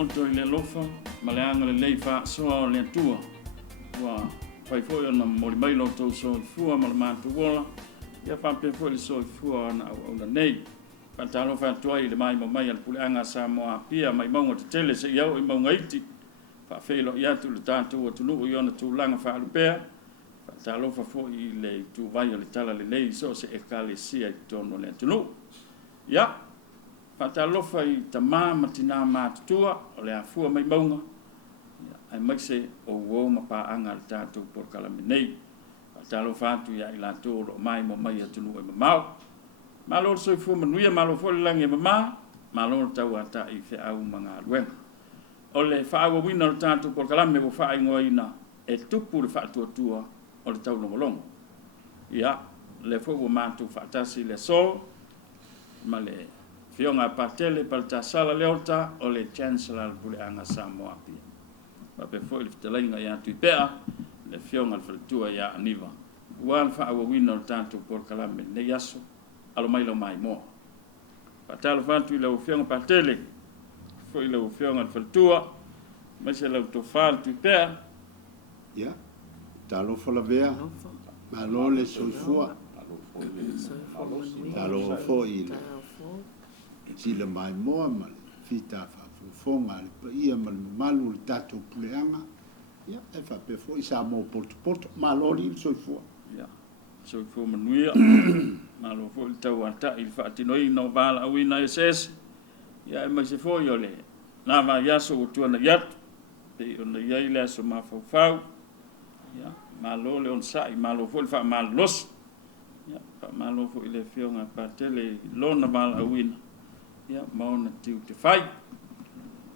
onto i le lofa, ma le anga le leifa soa o le atua. Wa fai foi ona mori mai lo tau so i fua ma le mātu wola. Ia whape foi le so i fua o na nei. Pantalo fa tuai le mai mai al puleanga sa moa pia mai maunga te tele se iau i maunga iti. Whawhelo i atu le tātou o tunu i ona tūlanga whaalupea. Pantalo fa foi i le tu vai o le tala le lei so se e kale sia i tono le tunu. Ia, pantalo fa i tamā matina mātutua o le afua mai maunga. Ai mai se o uo ma paanga le tātou por kalame nei. Pantalo fa atu ia i la tōro mai mo mai atunu e mamau. Malo so fu manuia malo fo langi mama malo tau ata I fe au manga rueng ole fa au wina o tanto por kalame bo fa ingoina e tupu le fa tua o le tau longolongo ia le fo mantu fa tasi le so male fionga patele pal ta sala leota o le chancellor pule anga Samoa pi ba pe fo le telenga ia tu pea le fionga le tua ia aniva wan fa au wina o tanto por kalame ne yaso alo mai lo mai mo patalo fantu le ufionga patele foi le ufionga faltua mas se le to faltu per ya talo fola vea malo le sulfua talo foi le si le mai mo mal fita fa fonga le ia mal malu tato puleanga ya e fa pe foi sa mo porto malo li sulfua ya so fu manuia malo fo il tau ata il fatti noi no bala wina SS ya ma se fo yo le na va ya so tu na yat pe on ya ile so ma fo fau ya malo le on sai malo fo il fa mal los ya fa malo fo ile fionga pa tele lo na bala wina ya ma on tiu te fai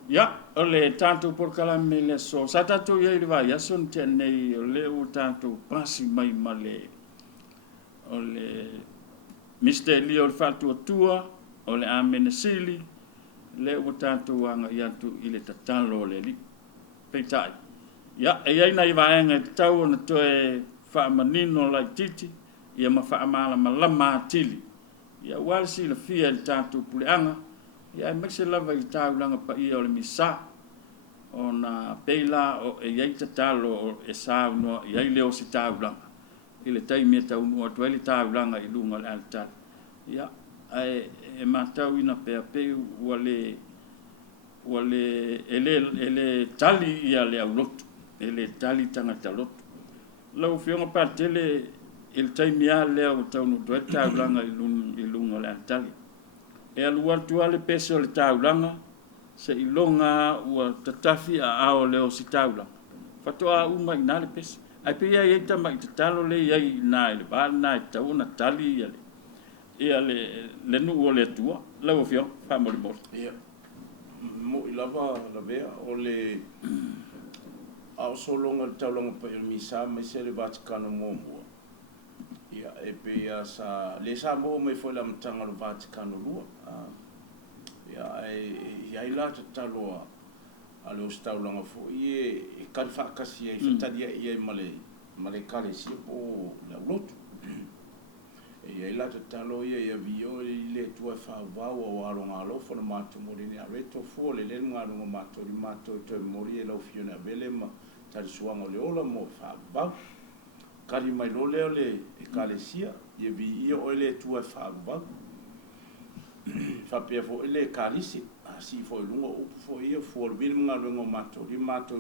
ya ole tanto por kalame le so sa tanto ya ile va ya son tenei le o tanto pasi mai male ole Mr. Leo fatu tua ole amene sili le o tanto wanga yatu ile tatalo le li peitai ya e ai nai vaenga tau na toe fa manino la titi ia ma fa mala malama tili ya walsi le fia el tanto puleanga ya mexe lava I tau langa pa ia ole misa ona peila o e ai tatalo e sa no ia le o si tau langa ile tai me tau no to ele tau langa I lunga le altar ya e matau ina pe wale ele tali ia le aulotu ele tali tangata lotu lau fionga pa tele il tai mea le o tau no to tau langa I lunga le altar e alua tu ale peso le tau langa se ilonga ua tatafi a ao le o si tau langa fatoa uma ina le peso ai pe ia ita mai talo le ia na le ba na tau na tali ia le nu o le tua la o fio pa mo mo ia mo ilava la vea o le au solonga talonga pa il misa mai se le Vaticano mo ia e pe ia sa le sa mo mai foi la mtanga lo Vaticano lua ia ia ila talo ale o staulanga fo e kan fa kasi e fitadia e male kale si po la lotu e ila talo ia vio le tua fa va o alonga lo fo ma tu morini a reto fo le nga no ma to to mori e lo fiona bele ma tal suanga le ola mo fa va kali mai lo le e kale sia e vi io le tua fa va fa pe fo le kalisi si fo lungo o fo ia fo le bil nga lungo mato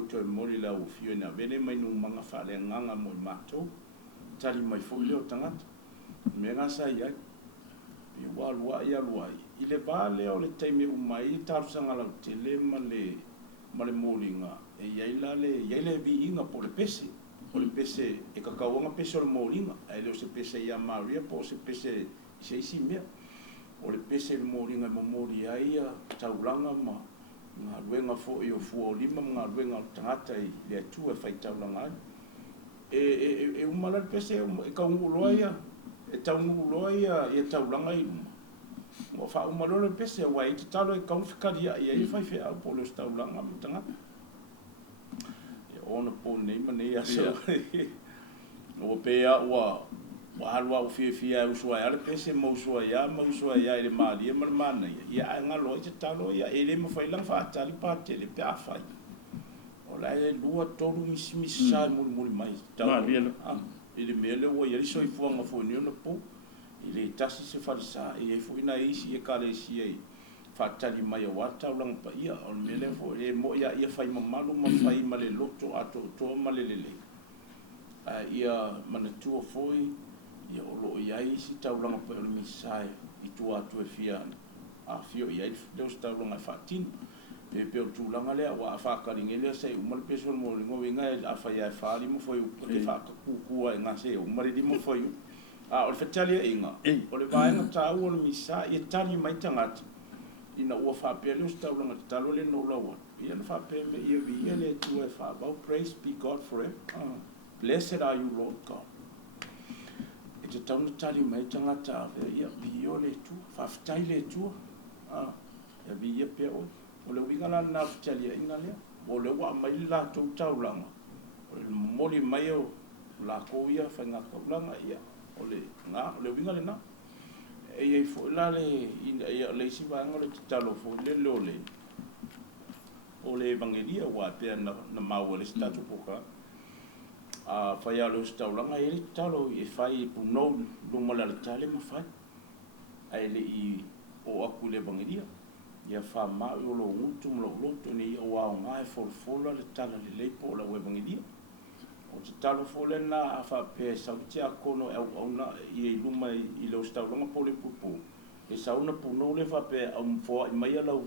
to mori la o fiona bele mai no manga fa le nganga mo mato tali mai fo le o tangata me nga sa ia i walua ia luai i le vale o le taimi umai taru sanga la tele male molinga e ia le vi inga po le pese o le pese e kakauanga pese o le molinga e le o se pese ia maria po se pese se isi mea o le pese le molinga mo mori ia taulanga ma nga luenga fo i o fuo lima nga luenga tangata i le atu e fai taulanga e umala le pese e kaunguloa ia e taunguloa ia e taulanga i o fa umalo le pese wa i talo e kaunfikaria ia i fai fe au po le taulanga mo tangata e ona po nei mane ia so o pe a wa Wahalua o fia usua ya le pese mo usua ya ile mali ma mana ya ngalo te talo ya ele mo fai lang fa tali pa tele pe afai o la e lua tolu mis sa mul mai talo ele mele o ya so ifo nga fo ni no po ile tasi se fa sa e fo ina isi e kale si e fa tali mai wa talo lang pa ia o mele fo e mo ya fai malu ma fai male loto ato to malelele ia mana tu foi ia olo iai si taulanga pa o misai i tua tu e fia a fio iai leo si taulanga fatin pe o tūlanga lea wa a whakaringe lea sei umare peso mo ringo winga a whai ai whaari mo whai upa ke whakakukua e ngā se umare di mo whai a ole whatalia e inga ole vaenga tāu ole misai i tali mai tangata ina ua whapea leo si taulanga te talo le no lawa ia na whapea me ia vi ia le tua e whabau praise be God forever blessed are you Lord God te tauna tali mai tangata ia bio le tu whaftai le tu ia bia pe o le winga la na tali inga le o le wa mai la tu taulanga o le moli mai o la ko ia whanga kaulanga ia o le winga le na e ia fo la le ia le si vanga le talo fo le lole o le evangelia wa pe na mau le statu poka fai alo staulanga ele talo e fai puno lo mala tale ma fai ele I o aku le bangeria ia fa ma o lo utu lo to ni o wa nga e fo le tala le po la we bangeria o te talo fo le na fa pe sa ti akono e ona I luma I lo staulanga po le pupu e sa una puno le fa pe fo mai lau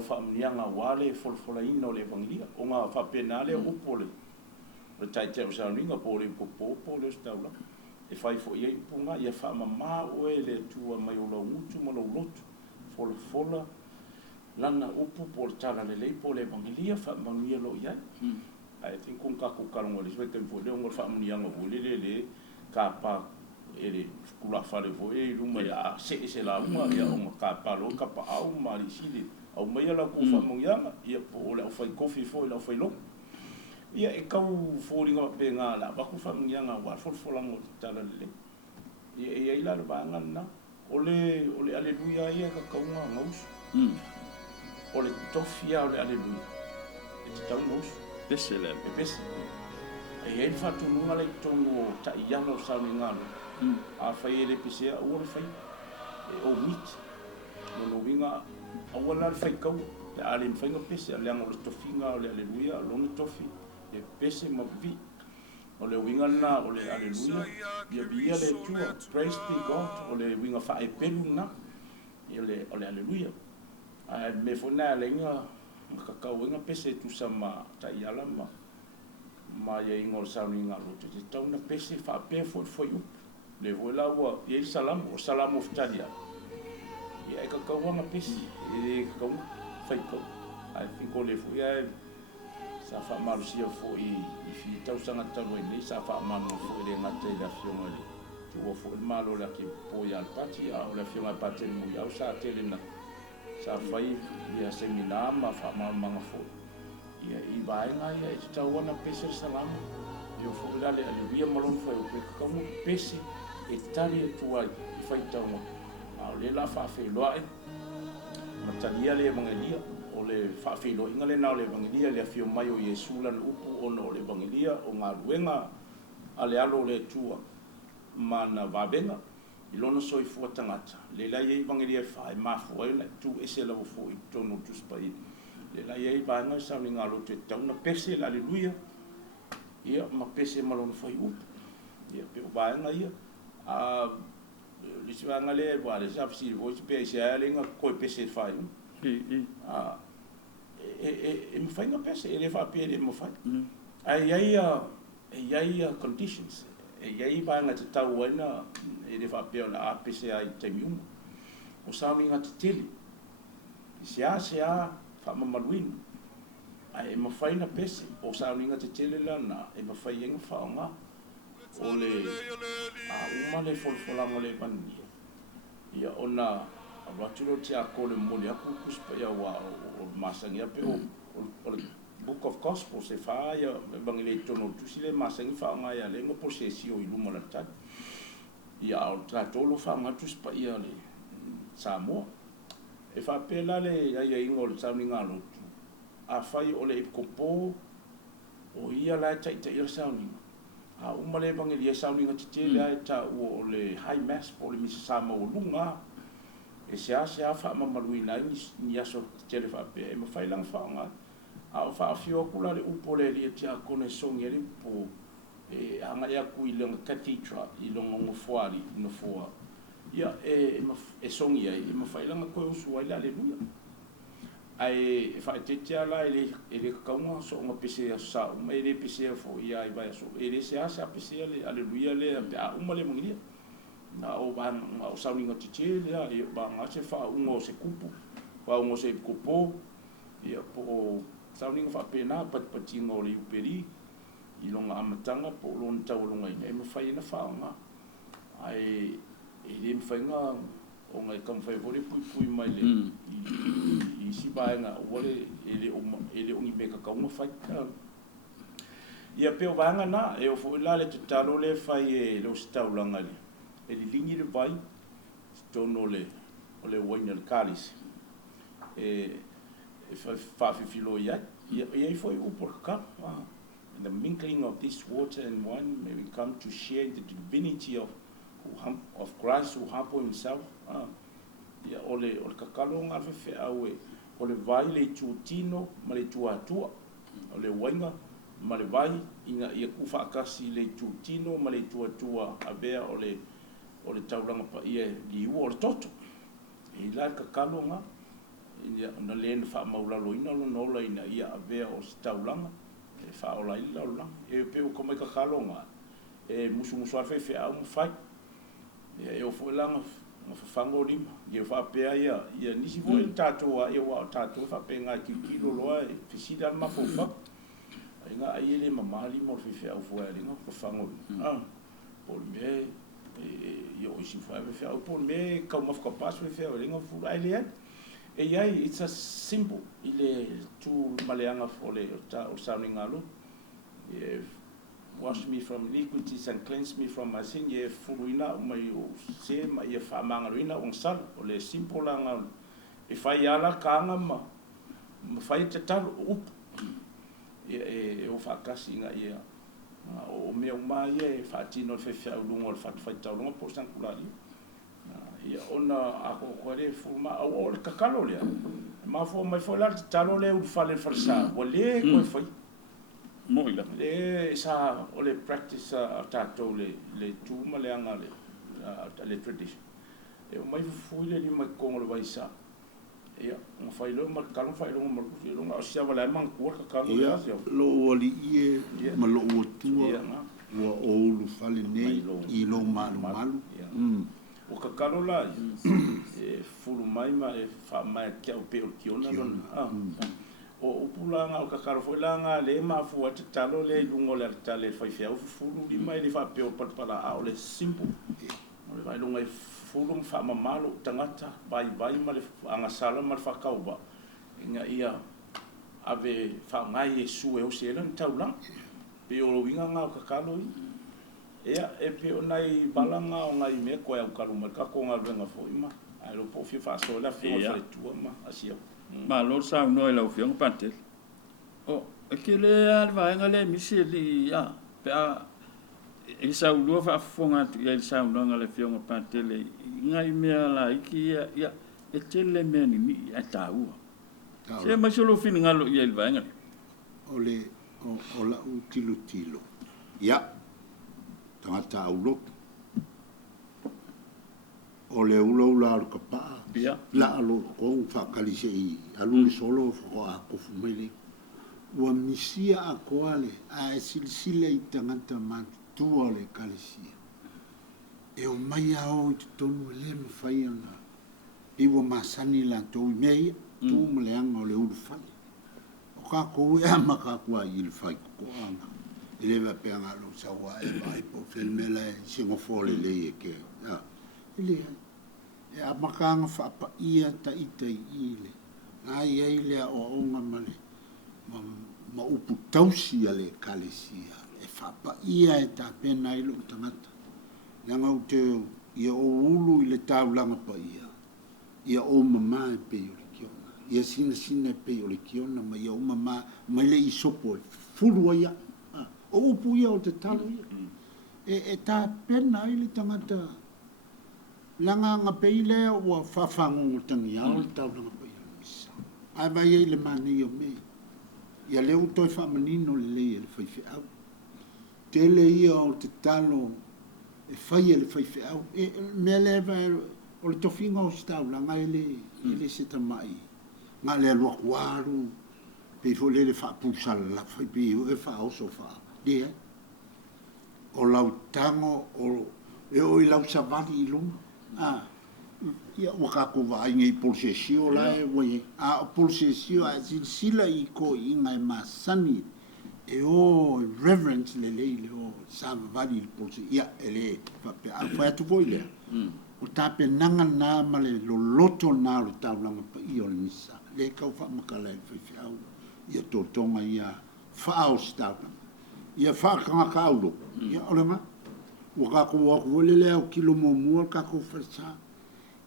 fa mnianga wale fo la ino le bangeria o nga fa pe na le upole le tai te usa ringa po le staula e fai fo ia punga ia fa mama o ele tua mai o lo mutu mo lo lotu fola lana upu po tala le po le bangelia fa mania lo ia I think kun ka ku kalongo le svete fo le ngol fa mania ngo le ka pa ele kula fa le fo e luma ya se la uma ia o ka pa lo ka pa au mali sili au mai la ku fa mania ia po le fa kofi fo la fa lo ia e kau fōringa pe ngā la baku whamungia ngā wā wholwholango tala le ia ila le vāanga na ole aleluia ia ka kaunga ngausu ole tofia ole aleluia e te tau ngausu pese le pese ia i whatununga le tongo ta iano sauni ngālo a whai ele pesea ua le whai e o mit no winga awana le whai kau le ale mwhainga pese a leanga ole tofinga ole aleluia lona tofi e pese ma vi o le winga na o le aleluia ia bia le tua praise be God o le winga fa e pelu na ia o le aleluia a me fona le inga ka winga pese tu sama ta iala ma ia ingo sauni nga lo te tau na pese fa pe fo le vola wa ia salam o salam of tadia ia ka winga pese e ka fa ko I think o le fu ia sa fa malusia fo I fi tau sanga tau ni sa fa manu fo le ngate la fiona le tu o fo malo la ki po ya pati a o la fiona pati mu ya sa tele na sa fai ia seminar ma fa manga fo ia I vai nga ia tau wana pese salam io fo la le via malon fo o ka mu pese e tali tu ai fai tau a le la fa fe lo ai matalia le mangalia o le whaafilo inga le nao le evangelia le afio mai o Yesu lan upu ono o le evangelia o ngā ruenga a le alo le tua mana wabenga I lona soifua tangata le lai e evangelia whae mafua na tu ese la ufo I tono tuspai le lai e vaenga sauni ngā lote tauna pese la aleluia ia ma pese malona whai upu ia pe o vaenga ia a lisi vaenga le wale sapsi voice pe se a lenga koe pese whai e me fai nga pese e le fa pere mo fai ai conditions ai ba nga te tau ana e le fa pere na pese ai te miu o sa mi nga te tele sia fa mamaluin ai me fai na pese o sa mi nga te tele la na e me fai nga fa nga o le uma le folfola mo le pania ia ona Abatulo te akole mole aku kuspa ya wa o masangi ape o Book of Gospel se fa ya bangile tono tu sile masangi fa nga ya lengo posesio I luma la tat ia o tātou whaangatu spa ia le Samoa. E whapela le ia ingo le sauninga lotu. A whai o le ipkopo o ia lai tai ia sauninga. A umale evangeli ia sauninga tite le ai ta o le high mass po le misa Samoa lunga. E se wha mamaluina ni aso tele whapea. E mawhai lang whaanga. A o whaafio kula le upole lia tia kone songi ali po e anga ia kui longa cathedral I longa ngofuari no fua. Ia e songi ai e mawhai langa koe usu ai le aleluia. Ai whaetetea la e le kaunga so nga pese a sao. Ma e le pese a fo ia I vai aso. E le se asa pese le aleluia le a uma le mangiria. Na o bang o sauninga tite le e bang a se wha ungo se kupu. Wha ungo se kupo. Ia po sauninga whapena pati ngō le uperi. I longa amatanga po lona taulonga ina. E mawhai na whaanga. Ai e le mwhainga o ngai kamwhai vore pui mai le. I si baenga wale e le ongi meka kaunga whai. Ia peo vaanga na e o fo ila le te talo le whai e leo si taulanga le. E li lingi le vai. Tono le o le waina le karis. E whawhiwhilo iai. Ia foi upor ka. The mingling of this water and wine may we come to share the divinity of Christ who humble himself. Ia ole kakalo ngā whewhe au e ole vai le tūtino ma le tuatua. Ole wainga ma le vai inga ia kuwha akasi le tūtino ma le tuatua a bea ole tauranga pa ia li ua ole toto. E lai kakalo ngā na lena wha maulalo ina lo nola ina ia a bea o si tauranga. E wha ola ila ola. E peo komai kakalo ngā. E musu whewhe au mwhai. E o fwelanga ma whango lima. I o whapea ia nisi fwoi tātua ia wā tātua whapea ngā kilo loa e whisida ma fwowha. Ai ngā ai ele mamali mo whewhe au fwoi ringa whango lima. Pol me ia o isi fwoi whewhe au. Pol me kau mawhakapas whewhe au ringa fwoi ai le ai. E iai, it's a symbol. I le tū maleanga o le o sounding alu. Wash me from iniquities and cleanse me from my sin. Ye furuina mai o se mai ye whamangaruina o sal o le simple langa. E whai ala kaanga ma whai te talo up. E o whakasi inga ia. O mea umai e whaatino whewhia ulunga o le whai taulunga po sankulari. Ia ona ako kore fuma o le kakalo lea. Ma fo mai fo la te talo le u fale farsa. O le koe whai. Moila. Le sa o le practice a tatou le tūma le anga le tradition. E o mai fui le mai kongo le vai sa. Ia, o whailo ma kalo whailo ma kusi e longa o siawa lai mang kua kakalo le asio. Lo oli ie ma lo o tua ua o ulu fale nei I lo malu. O kakalo la e fulu mai ma e wha mai kia o peo kiona lona. O pulanga o kakaro foi langa le mafu at talo le lungo le tale foi fiau fulu di mai le fa peo patpala a le simple o le vai lunga fulu fa mamalo tangata vai ma le anga sala ma fa kauba inga ia ave fa ngai e su e o se lan taulang pe o winga nga o kakalo e pe o nai balanga o ngai me ko e o kaluma ka ko nga venga foi ma ai lo po fi fa so la fi o tu ma asia Ma lo sa no e la fiong patel. O ke le al va ngale miseli ya. Pe a e sa lu fa fonga ya sa no ngale fiong patel ngai me la iki ya e tele me ni a tau. Se ma solo fin ngalo ya el va ngale. Ole o la tilo. Ya. Tangata ulo. Ole ulo la ka pa. La alo ko fa kalise I alu solo fo a ko fumele wa misia a ko ale a silsile I tangata man tu ale kalise e o mai ao tonu le mfai na I wa masani la to mei tu mleanga o le ulu fai o ka ko e maka kwa I le fai ko anga ele va pe anga lo sa wa e vai po filmela singo fole le ke ya ele e a makanga whapa ia ta ita I le. Ai le o onga male. Ma upu tausi ale kalesia. E whapa ia e ta pena I lo tangata. Yang au te ia o ulu i le taulanga pa ia. Ia o mama e pe o le kiona. Ia sina e pe o le kiona, ma ia o mama, ma le isopo e furu ia. O upu ia o te talo ia. E tā pena i le tangata. Langa nga pe i le ua whawhango o tangi au le taulanga pa ia le misa. Ai vai e le mani o me. Ia le utoi whamanino le lei e le whaife au. Tele ia o te talo e whai e le whaife au. Mea lewa o le tofinga o stau langa e le seta mai. Nga le alua kuaru. Pe fo le whapusala la whaipe i e whaoso wha. Dea. O lau tango o i lau savali i lunga. Ia wakako wa inga i polsesio la e wai. O polsesio a sila i ko inga e masani. E o reverence le le o savali i polsesio. Ia e le whai atu voi lea. O tape nanga nā ma le loloto nā le taulanga pa i o le nisa. Le kau whamakala e whaiwhiau. Ia tōtonga ia whaao staulanga. Ia whaakanga kauro. Ia orenga. Wakako waku le leo kilo mo mua kako whaisa.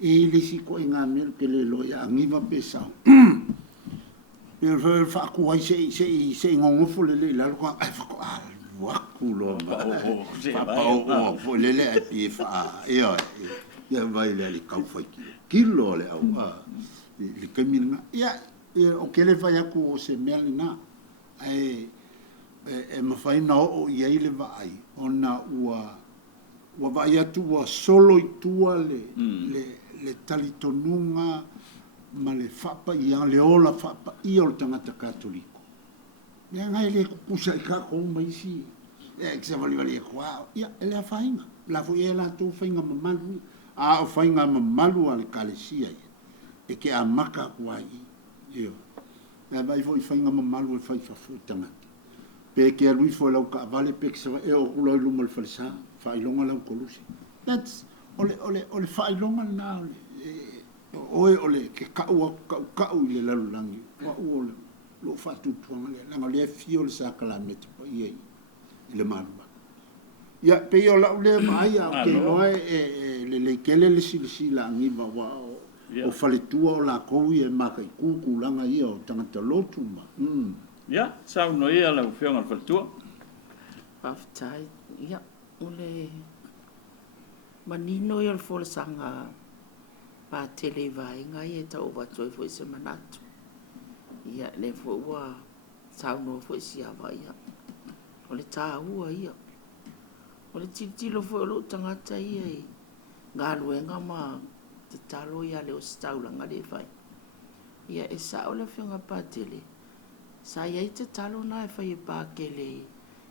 E le si ko inga mel ke le loia angiva pesau. E whaku ai se ngongofo le lalo kwa ai whako waku lo. Whapao o le le e pie wha. Ia vai le ali kau whaiki. Kilo le au. Le kaimina. Ia o kele vai aku o se meli na. E mawhaina o i eile vai. Ona ua vai atu ua solo i tua le talitonunga ma le whapa ia le ola whapa ia o le tangata katoliko. Ia ngai le kupusa i kako maisi. E kisa wali e kua. Ia ele a whainga. Lafo e la tu whainga mamalu. O whainga mamalu a le kalesia ia. E ke a maka kua i. Ia. E vai fo i whainga mamalu e whai whafu tangata. Pe ke lui fo lau ka vale pe ke e o kulo lu mal falsa fa ilonga lau kolusi. That's ole fa ilonga na ole ke ka le lalu langi. Wa ole lo fa tu tuanga le langa le fio le sa kala met pa ye le marba. Ya pe yo la le mai a ke noi le kele le sila ngi va wa o fale tua o la ko ye makai ku langa ia o tangata lotu ma. Ia, sau no ia lau whionga whaltua. Paftai, ia, ole manino ia le sanga pa tele vai ngai e tau watoi fo se manatu. Ia, le fo ua sau no fo siawa ia. Ole tā ua ia. Ole titilo fo lo tangata ia e. Ngā luenga ma te talo ia le o staulanga le vai. Ia, e sa ole whionga pa tele. Sa ia te talo na e whai e pākele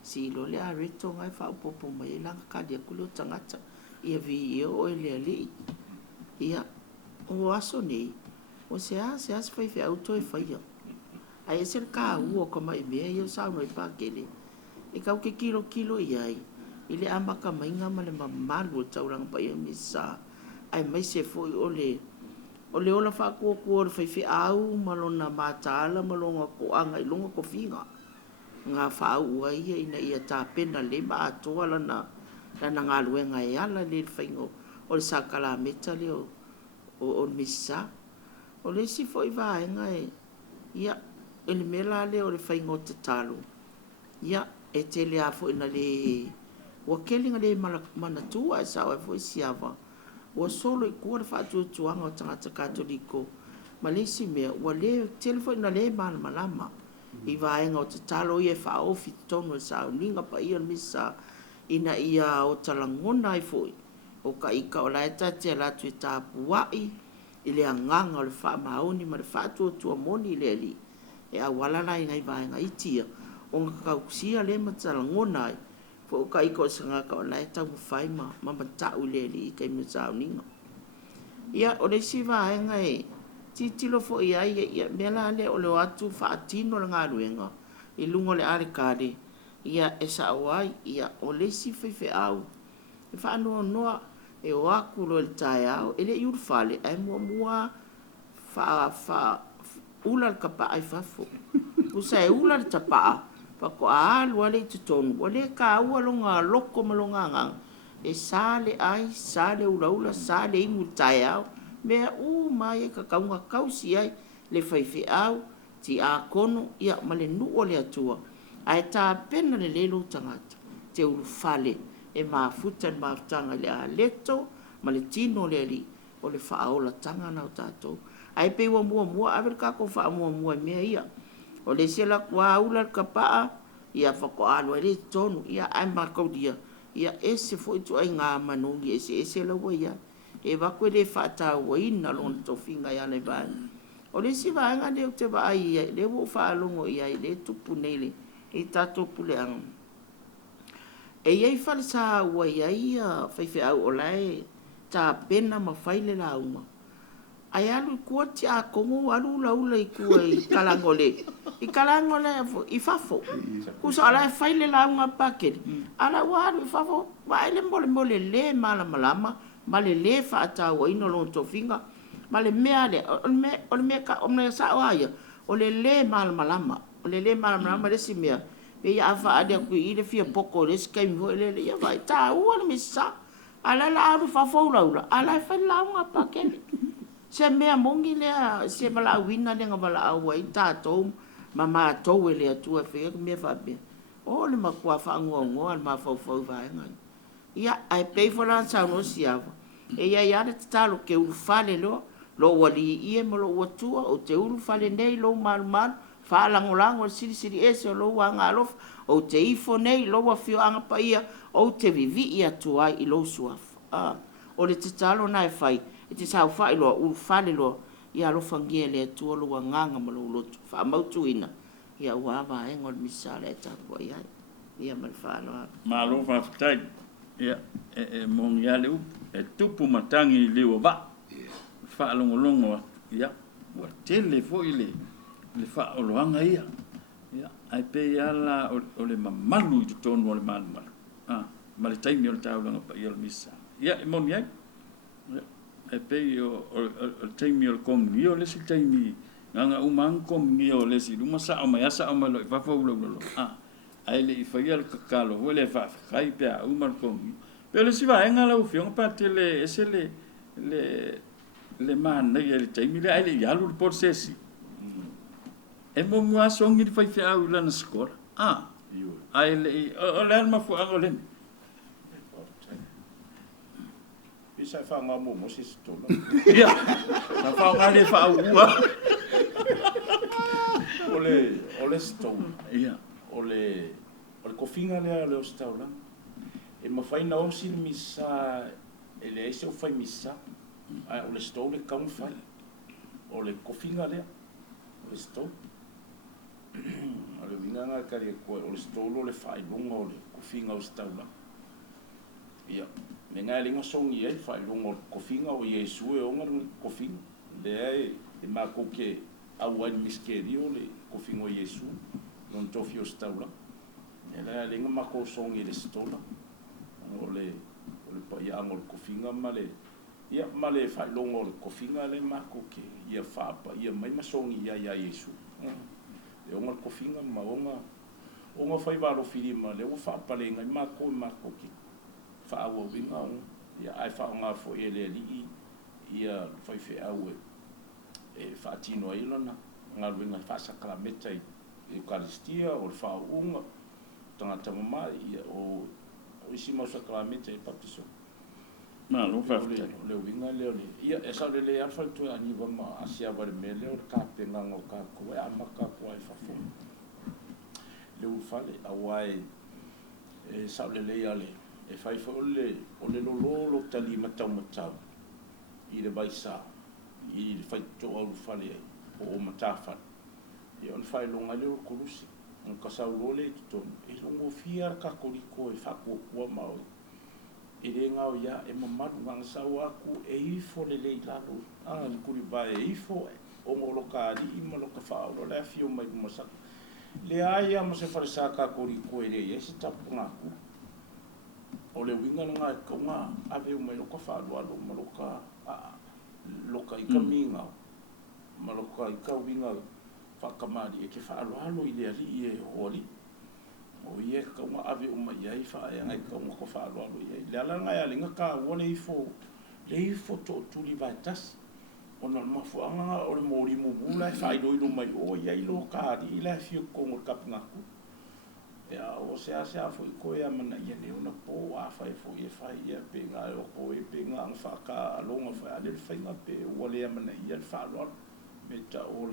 si lo le a reto ngai wha upopo mai e langa kadia kulo tangata ia vi ia o e lea li. Ia o aso nei o se a whai whi auto e whai ia. Ai e ser ka ua ka mai mea ia sao no e pākele. E kau ke kilo iai i le amaka mainga ma le mamalu o tauranga pa ia misa. Ai mai se foi o le ola whakua kua whaiwhi au malona mātāla malonga ko anga i longa ko whinga. Ngā whaau ia ina ia tā pena le mātoa lana ngā luenga e ala le whaingo o le sakala meta le o misa. O le si fo i vāenga ia e le mela le o le whaingo te talo. Ia e te le a fo ina le wakelinga le manatua e sao e fo i siawa. Ua solo i kua le whaatuatuanga o tangata katoliko. Ma le si mea, ua le telefoni na le mana malama. I vaenga o te talo i e whaofi tonu e sao. Ninga pa ia misa ina ia o talangona i foi. O ka ika o laeta te latu i tāpuai. I le anganga o le wha maoni ma le whaatuatua moni i le li. E a walana i ngai vaenga i tia. O ngā kausia le ma talangona i. Fo ka iko sanga ka lai tau fai ma matau le li kai me sa ninga. Ia o le siva nga e titilo fo ia mela le o le atu fa atino nga ruenga i lungo le are kare ia e sa wai ia o le si fe au e fa no e o aku lo le tai au e le yur fale ai mua fa ula ka pa ai fa fo usa e ula le tapa pa ko a lua le tutonu o le ka ua longa loko malonga ngang e sale ai, sale ulaula, sale ingu tae au, mea mai e ka kaunga kausi ai, le whaiwhi au, ti a kono, ia ma le nuo le atua, ai tā pena le lelo tangata, te ulu fale, e mafuta ni mafutanga le a leto, ma le tino le ali, o le whaaola tanga nau tātou. Ai pe ua mua, awer kako wha mua mea ia, o le sela kua ula ka paa, ia whako alo e le tonu, ia ai makaudia, ia ese fo itu ai ngā manongi, ese laua ia, e wako le whaata ua ina lona tofinga ia le vai. O le si vaenga leo te vai ia, le wo whaalongo ia, le tupu nele, e tātou pule anga. E iei whale sa ua ia, whaiwhi au o lai, tā pena ma whaile la uma. Ai alu kua ti a kongo alu ula i kua i kalangole. I kalangole i fafo. Kusa ala e whaile la unga pakere. Ala ua alu i fafo, wa ele mole le malama, ma le whaata ua ino lon to finga, ma le mea le, o le mea ka omna sa oaia, o le malama, le si mea. Pe ia awha adea kui i le fia poko, le skaimi ho le ia vai, tā ua le mesa. Ala la alu fafo ula, ala e whaile la unga pakere. Se mea mongi lea, se mala wina le nga mala awa i tātou, ma mātou e lea tua whea, mea whapea. O le makua whaangoa, le ma whau vaenga. Ia, ai pei whanan sauno si awa. E ia iare te talo ke uru whale lo wali ie mo lo watua, o te uru whale nei lo maru, whaalangolango, siri ese o lo wanga alofa, o te ifo nei lo wafio anga pa ia, o te vivi ia tua i lo suafa. O le te talo nai whai, e te sau whai loa, uru whale loa, ia lo whangia lea tua lo wanganga ma lo lotu, wha mautu ina, ia ua awa e ngol misale e tāpua iai, ia mali whanoa. Ma lo whaftai, ia, mongi ale upu, e tupu matangi liwa ba, whaalongolongo, ia, ua tele fo i le whaoloanga ia, ia, ai pe ala o le mamalu i tutonu o le malu, ma le taimi o le taulanga pa i o le misa, ia, e mongi ai, e pei o taimi o le kongi o le si taimi nganga umang kongi o le si luma sa o mai asa o mai lo i whafau lo ai le i whaia le kakalo hua le whawhakai pe a umang kongi pe le si vaenga lau whionga pa te le ese le mana i le taimi le ai le ialu le porsesi e mo mua songi di whaiwhi au lana skora ai le o le alma fu ango le Isa whanga mo si stola. ia na whanga le whaua Ole stola. ia Ole kofinga lea le o stola. E mawhaina o si misa, e le eise o whai misa, ole stola kaun whai. Ole kofinga lea, ole stola. Ole winganga kari e koe, ole stola ole whai lunga ole kofinga o stola. Ia. Me ngai linga songi ai fai longo kofinga o Yesu e onga kofinga le ai e ma ko ke au ai miskeri o le kofinga o Yesu non tofi o staula e le linga ma ko songi le stola o le pa ia mo kofinga male ia male fai longo le kofinga le ma ko ke ia fa pa ia mai ma songi ia Yesu e onga kofinga ma onga fai varo firima le o fa pa le ngai ma ko ke whaawa winga o, ia ai whaonga fo e le li ia whaiwhi au e whaatino a ilana, ngā winga whaasakrameta i Eucharistia o le whaunga, tangata mamai ia o isi mau sakrameta i baptiso. ma lo whaftai O le winga leo le, ia e sa le alfa tu a niwa ma asia wale me leo le kāpenga ngō kākua e amaka kua e whafo. Leo whale awai e sa le ale, e fai fa ole lo tali matau i le baisa i le fai to au fale o matafa e on fai longa le kulusi on kasau le to e longo fia ka koliko e fa ko mau e le ngau ya e mamadu ngang sau aku e ifo le lalo kuri ba e ifo o mo lokali i mo loka fa o le fio mai mo sa le ai mo se fa sa ka koliko e le se tapu ngaku o le winga nga konga ave mai loka whaalualo loka i ka minga loka i ka winga whakamari e ke whaalualo i le ali i e hori o ia ka uma ave uma ia I fa ia ngai ka uma ko fa lo ia le ala ngai ale ngaka wole le ifo to li vai tas ona mafu anga o le mori mo bula fa I do mai o ia I lo ka di la fi ko mo ka pinga ku ya o se foi ko ia mana ia ne ona po a fa fa ia pe nga o ko e pe nga fa ka longa fa ale fa nga pe o le mana ia fa lo meta o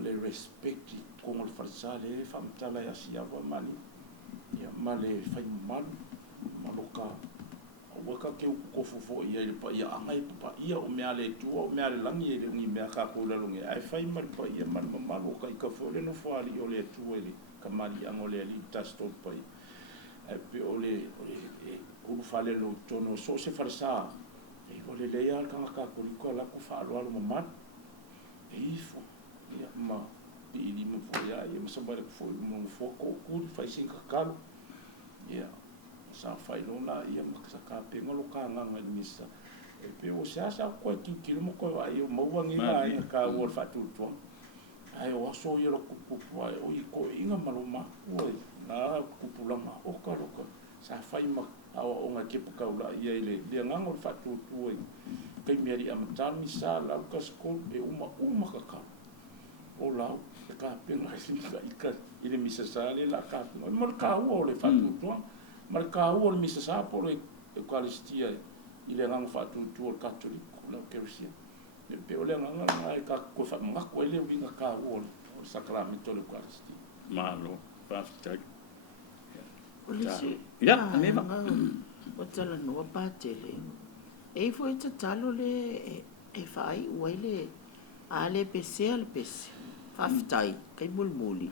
le respect ko mo fa sale fa mtala ya sia wa mani ya male fa mal maloka o ka ke ko fofo ia le pa ia angai pa ia o me ale tu o me ale langi ele ngi me ka ko la longe ai fa mal pa ia mal malo ka ka fo le no fo ali o le tu ele kamali angole ali tasto pai e pe ole o fale lo tono so se farsa e ole le ya ka ko la ko fa lo ma e ifo ia ma I mo fo ya e mo samba fo mo fo ko fa sin ka kalo ia sa fa no la ia ma sa ka pe ngolo ka nga misa e pe o sa ko ki mo ko ai mo wa ngi la ia ka wo fa tu ai o so ia lo ku ai o I ko inga maloma o na ku pulanga o ka sa fai ma o nga ke ka ula ia ile dia ngangol fa tu e pe mi ari am tami sa la ka sko e uma ka o la ka pe ngai sin ka ile mi sa le la ka mo ka o le fa tu ma ka o le mi sa po le eucaristia ile ngang fa tu o katoliko la kerusia pe ole nga ka ko fa nga ko ele winga ka o sacramento le eucaristia malo pastor Ole si. ya me va O tala no pa tele. E foi te talo le e fai uele ale pese al pese. Faftai kai mulmuli.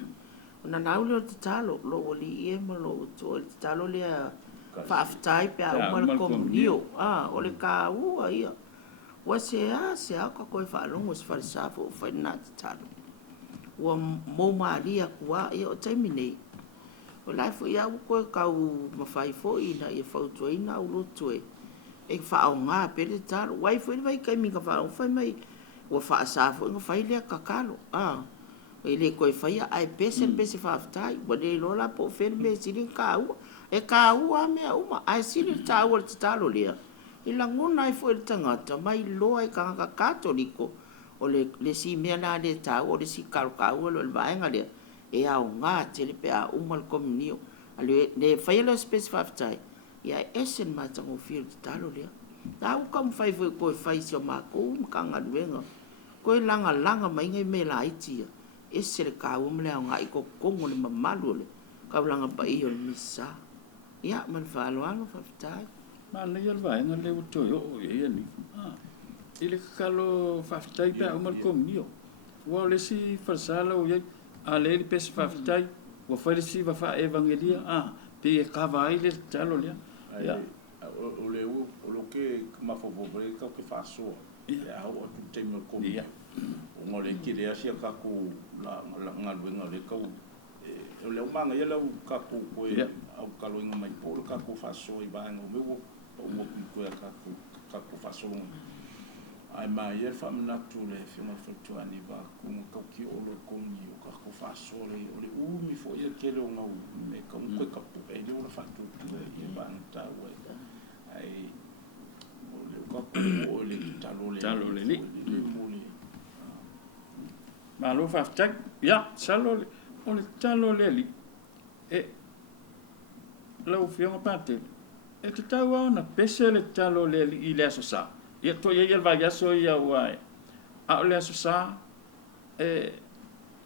Ona naulo te talo lo oli e mo lo to te talo le faftai pe a mo komunio. Ole ka u ai. Wa se a ko fa longo se fa sa fo fa na te talo. Wa mo maria kwa e o taimine. O lai fo ia ko kau mafai fo ina e fo to ina u lo to e fa o nga pe le tar wai fo vai kai mi ka fa o fa mai o fa sa fo nga fai le ka kalo e le ko fa ia ai pese fa tai bo de lo la po fer me si rin ka u e ka u a me u ma ai si rin ta o ta lo le i la ngona ai fo le tangata mai lo ai ka katoliko o le si me na de ta o le si ka u lo vai nga le e au ngā tele pe a umal komunio. Ale le whaila space whaftai. Ia esen mātango whio te talo lea. Tā u kam whai fwe koe whai sio mākou mkanga nuenga. Koe langa mai ngai me la itia. Ese le kā umle au ngā iko kongo le mamalu le. Kau langa pa iyo le misa. Ia man whaaloano whaftai. mana ia le vaenga le utoi o ia ni ile kalo whaftai pe umal komunio wa le si farsala o ia a le pes whaftai wa farisi wa fa evangelia pe e kava ile talo le ya o le o lo ke ma fo bre ka ke fa so ya o tu te me ko ya o ngole ki le asia ka ku la nga le ka o le manga ia le ka ku ko au ka lo nga mai po ka ku fa so I ba ngo me o ko ka ku fa so ai mai ia fa na tu le fi ma fo tu ani ba ku ka ki o le ko ni o ka ku fa so le o le mi fo ia ke le nga me ka ko ka pu e le o fa tu e ba ta we ai o le ka ku o le talo le ma lo fa tak ya salo o le talo le li e lo fio parte e te tau na pese le talo le li le so sa ia to ia va ya so ia wai a le so sa e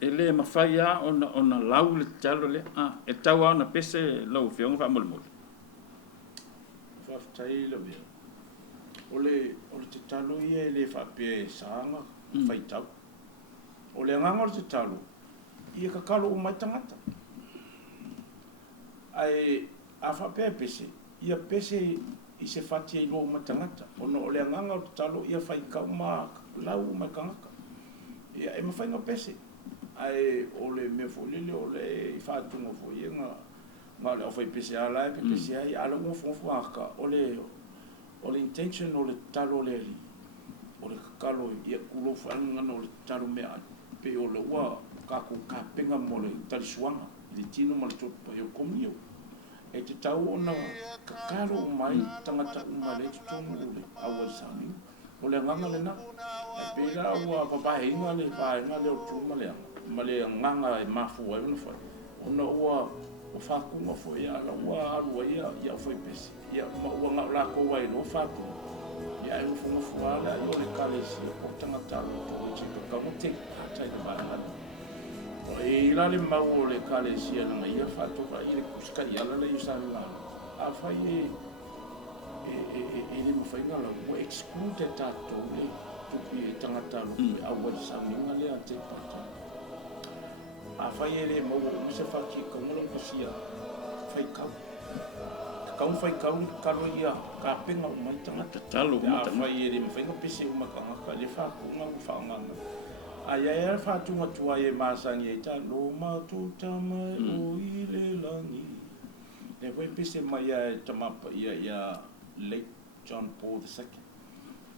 le ma faia ona lau le talo le e tau na pese lo fio va mol fa tai lo bia o le te talo ia le fa pe sanga fai tau o le ngangor te talo ia ka kalo o mai tangata ai a fa pe pese ia pese I se fati I lo matangata ono o le nganga o talo ia fai ka ma lau ma kangaka ia e ma fai no pese ai o le me fo le o le fa tu no fo ia nga le fai pese ala e pese ai ala mo fo aka o le intention o le talo le li o le kalo ia kulo fa nga no le talo me pe o le wa ka ko ka penga mo le tali suanga le tino ma le totu pa yo komio e te tau ona kakaro o mai tangata uma le tutongu o le awa sami o le nganga le na e pera ua papahe inga le paenga le o tuma le anga ma le nganga e mafu ai una fai ona ua o whakunga fo ia la ua arua ia foi pesi ia ma ua ngau la ko wai no whaku ia e ufunga fuala i o le kalesi o tangata o te kamote hatai le maanga o e ila le mau o le kalesi ala nga ia whatoka i le kusika i ala le usani la a whai e le mawhainga la ua exclude tato le tupi e tangata lupi a wadi saminga le a te pata a whai e le mau o misa whaki ka ngulong kasia whai kau kau whai kau karo ia ka penga o mai tangata Talo a whai e le mawhainga pese o makanga le whakunga o whaanganga a ia whatunga tua e masangi e ta lo matu tama o i le langi e whai pese mai e tamapa ia late John Paul II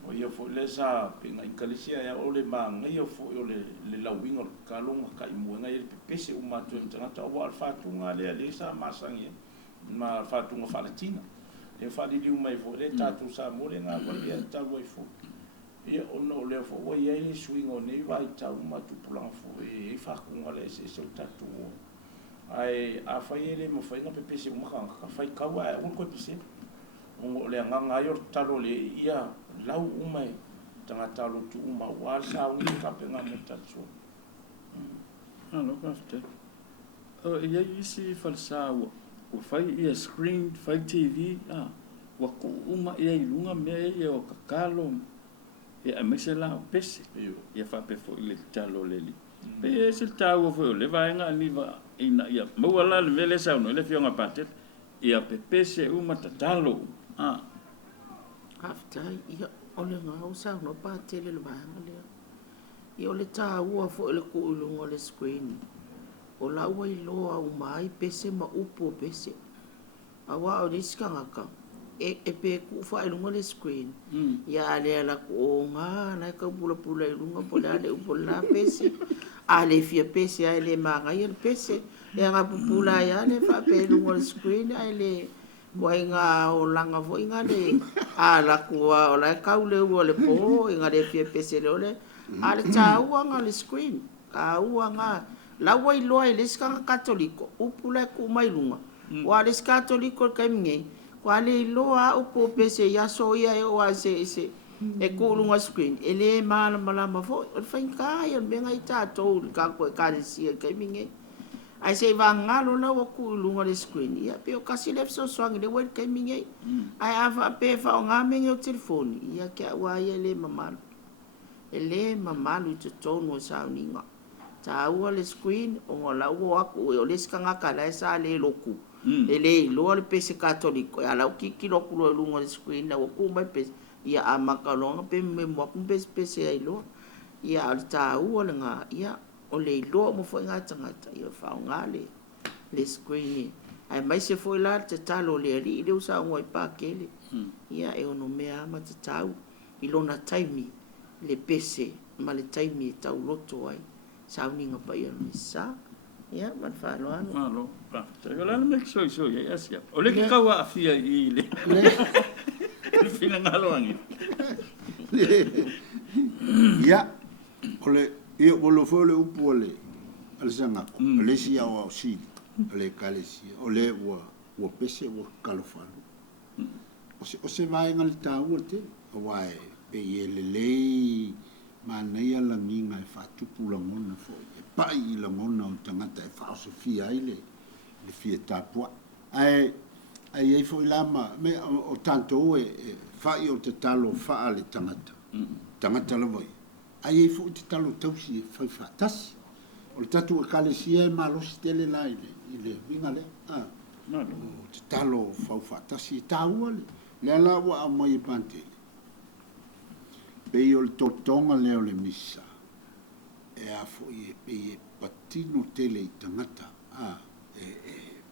o ia fo le sa penga i kalisia ia o le manga ia fo o le lawinga o kalonga ka imuenga ia pese o matu e tangata o al whatunga le sa masangi ma whatunga whalatina e whaliliu mai fo le tatu sa mole ngā wai ia tau ai fo ia ona o lea fo ia i swing o nei vai tau matu pulanga fo e whakunga le se o tatu ai a whai ele ma whainga pepese o makanga ka whai kaua e unko pese o le nganga i o talo le ia lau umai tangata lo tu uma wa sa ungi ka penga me tatu Alo, kafte. O ia isi falsa o fai ia screen, fai TV, wa ku uma ia i lunga me ia o kakalo, ia mese la o pese, ia fa pe fo ile talo leli. Pe ia se tau fo le vaenga ni va ina ia mawala le vele sa no le fionga patet, ia pe pese uma tatalo. After ia ole ngau sa no pa tele le banga le. Ia ole ta ua fo le ku ulunga le screen. O la ua i loa o mai pese ma upo pese. Awa o riska ngaka. E pe ku fa ilunga le screen. Ia ale ala ku o ngā na ka pula pula ilunga po le ale upo la pese. Ale fia pese a ele manga ia pese. Ia ngā pupula ia le fa pe ilunga le screen a ele. Wa inga o langa fo inga le. A la kua o la kaule ua le po inga le fia pese le ole. Ale ta ua ngā le screen. Ka ua ngā. La wai loa le ska katoliko upula ku mai lunga wa le ska katoliko kai nge wa le loa upo pese ya so ia o ase e ku lunga screen ele mala ma fo fa inka ia benga ita to ka ko ka le si kai nge ai se va ngalo la wa ku lunga le screen ia pe o kasi le so swang le wai kai nge ai ava pe fa nga mengi o telefone ia ka wa ia le mama ele mama lu to tono sa ninga ta ua le screen o ngola ua aku o le skanga kala sa le loku ele lo le pese katoliko ya la ki loku lo lungo le screen na ku mai pese ia amakalonga pe me mo ku pese ai lo ia ta ua le nga ia o le lo mo fo nga tangata ia fa ngale le screen ai mai se fo la te talo le ri le usa ngoi pa kele ia e ono mea ma te tau ilona taimi le pese ma le taimi tau loto ai sauninga pa ia misa ya man fa lo ano Alo, kafte. Yo la me so ya sia. O le ki kawa afia i le. Le fina ngalo angi. Ya, ole ia bolo fole upo ole al sanga le sia o si le kalesi ole o pese o kalofalo o se vai ngal ta urte wai pe ele le mana ia la minga e fatupu la ngona fo e pai la ngona o tangata e fa so fia ile le fia tapua ai fo lama me o tanto e fa o te talo fa ale tangata la voi ai fo te talo tausi fa fatasi o tatu e kalesia e malo stele la ile minga le No. te talo fa fatasi taua le ala wa mai pante Pei o le totonga leo le misa. E a fo i e patino tele i tangata.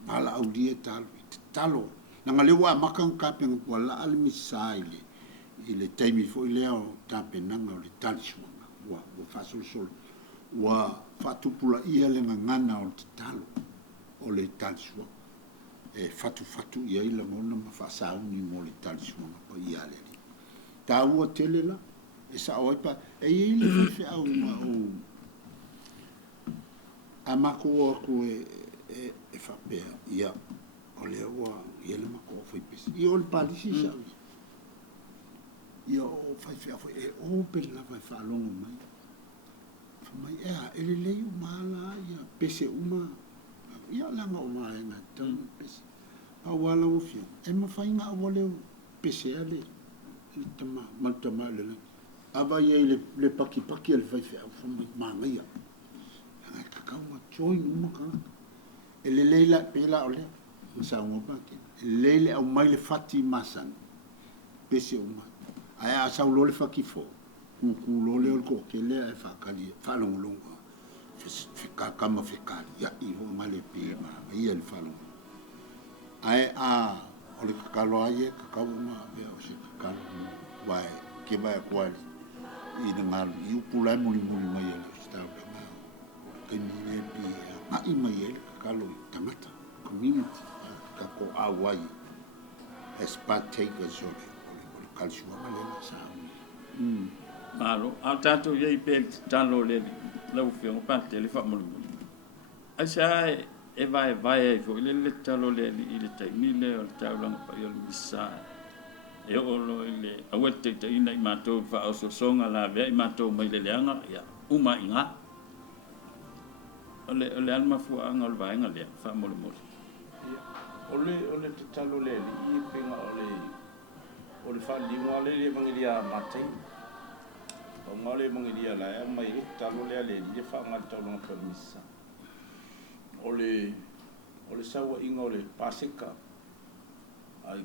Pala au lia talo i te talo. Nanga lewa makang kapeng kua la ale misa i le taimi fo i leo tape nanga o le talisuanga. Wa fasol sol. Wa fatupula ia le ngana o te talo. o le tansua e fatu ia i lagona ma faasauni mo le talisuaga pa ia le ali tāua tele la e sa'o ai pa e iai le faife'au ma o a mako aku e whapea ia o le ua ia le mako o whaipesi ia o le palisi sawi ia o whaifea e o pere la vai whaalongo mai whamai ea ele lei o maala ia pese uma ia langa o maenga tau pese a wala o fio e mawhainga a wale pese ale i tama maltama le le ava ia le paki le whaifea whamai maanga ia kakau ma join uma kanga e le leila pela o lea sa unga baki e leile au mai le fati masan pese uma ai a sa lo le fakifo ku lo le ko ke le e fakali falongolonga fika kama fikali ya i ho male pe ma ia le falong ai a o le kakalo ai kakau ma be o se kakalo vai ke vai kwali i de mal i pula muli mai le sta ke ni le pi a i mai ele kakalo tamata community ka ko awai as partakers of the culture male sa Malo, al tato yei pe talo le lau fiong pante le fa mulu. Ai sa e vai fo le talo le i le tai ni le o tau lang pa yo misa. E o lo le awete te ina i mato fa o so songa la ve i mato mai le leanga ya uma inga. Ole alma fu anga o vai nga le fa mulu mulu. Ole te talo le i penga ole fa lima le mangilia matai. O ngale mangilia la mai talo le le fa nga talo nga misa. Ole sawa inga ole pasika ai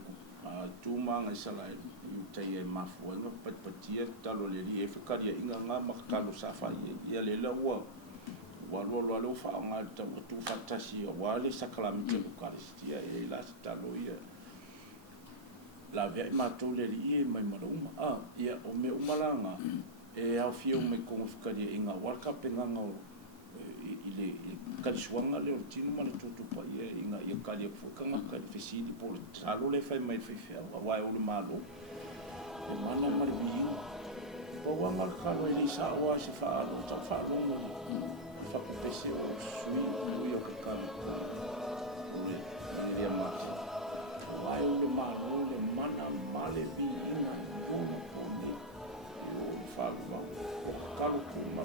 tuma nga sala i tai e mafu nga patpatia talo le e fikaria inga nga makalo safa ia le la wa lo fa nga tu fantasi wa le sakramento eukaristia e la talo ia la via matou le i mai maluma ia o me umalanga e au fio mai ko fikaria inga warka penganga i le kalisuanga le tino male tutu pa inga ia kali fukanga ka fesini por talo le fai mai fefia wa o le malo e mana mari bi o wa mal kalo i sa wa se fa lo ta fa lo fa pese o sui lui o kakalo le ia mate wa o le malo le mana male bi inga ko ni o fa lo kalo ko ma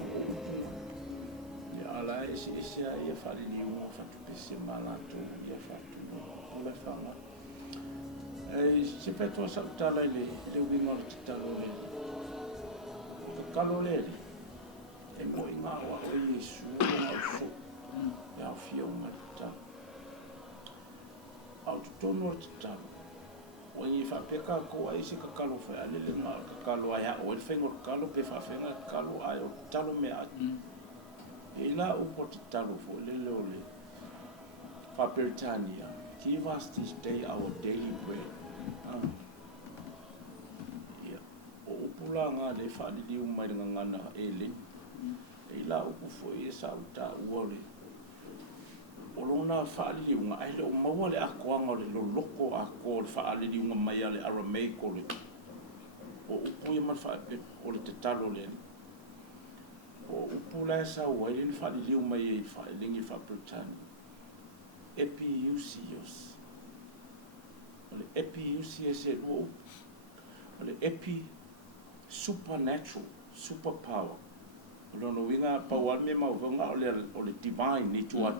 ala esse aí eu falei de uma fato pesse malato ia fato não vai falar se feito essa tala ele deu bem mal de talo ele é muito mal isso é o fio mata ao tono de talo o ia fa peca ko aí se calo foi ali le mal calo aí o ele fez o calo pe fa fena calo aí o talo me e la o pot talo fo le fa Britannia give us this day our daily bread o pula nga le fa li o mai ngana ele e la o fo e sa uta wole o lona fa li nga ai le o mawale a ko nga le loko a ko fa li nga mai ale aramaic o le o pu ma fa o le talo le o pula sa o ele fa li uma e fa lingi fa Britannia epiusios ole epiusios e o ole epi supernatural superpower o no winga power me ma vanga ole divine ni tua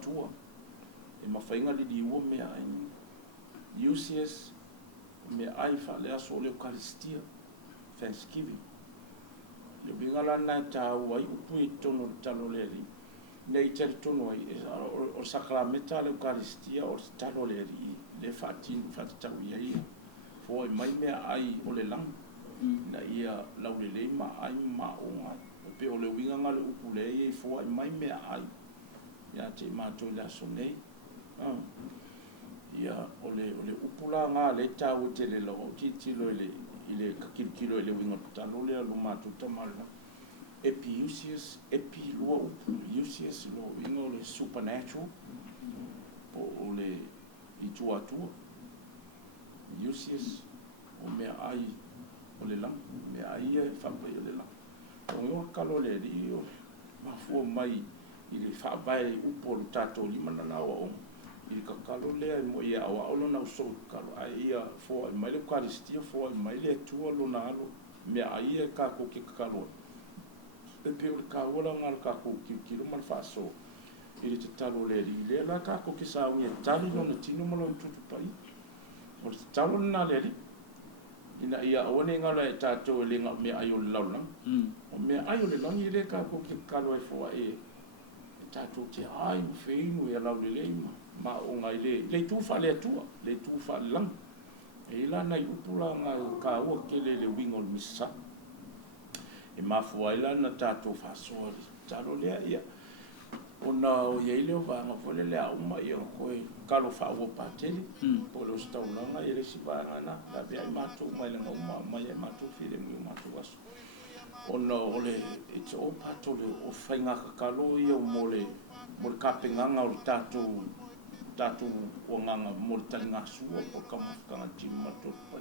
e ma fainga li o me ai usios me ai fa le aso le eucharistia thanksgiving le bingala na ta wai upu tono talo leri nei tari tono ai o sacramento le eucharistia o talo leri le fatin fatata ia foi mai me ai o le lang na ia laule le ma ai ma o pe o le winga ngale upu le ia foi mai me ai ia te ma to la sonei ia o le upula nga le ta o te le lo ti lo ile kilo ile winga talo le lo ma tuta mala epiusius lo winga le supernatural o le I tua useless o mea ai o le lang mea ai e whapai o le lang o ngā kalo le ri o mafua mai I le whapai upo le tātou lima na wa o I le kakalo lea mo ia awa olo na usou kalo ai ia fo mai le karistia fo mai le tua lo na alo mea ai e kako ke kakalo e pe o le kaola ngal kako ki mal faso I le talo le ri le la kako ke sa unga tali no na tino mo lo tutu pai o le talo na le ri ina ia one ngala e tātou le ngā mea ai o le laulang o mea ai o le langi le kako ke kalo e fo e tātou ke ai mo feinu e lau le leima ma o ngai le tufa le tufa lang e la na upula nga ka o ke le wingo le misa e ma fu ai la na tātou faso talo le ia ona o ye le va nga fole le a uma ia ko kalo fa o pateli po lo sta una ia le siba na la be ai ma tu mai le uma mai ma tu file mi ma tu was ona ole it's all part of o fainga ka kalo ia mo le kapenganga o tatu o nganga mo le talinga sua po ka ti ma tu pai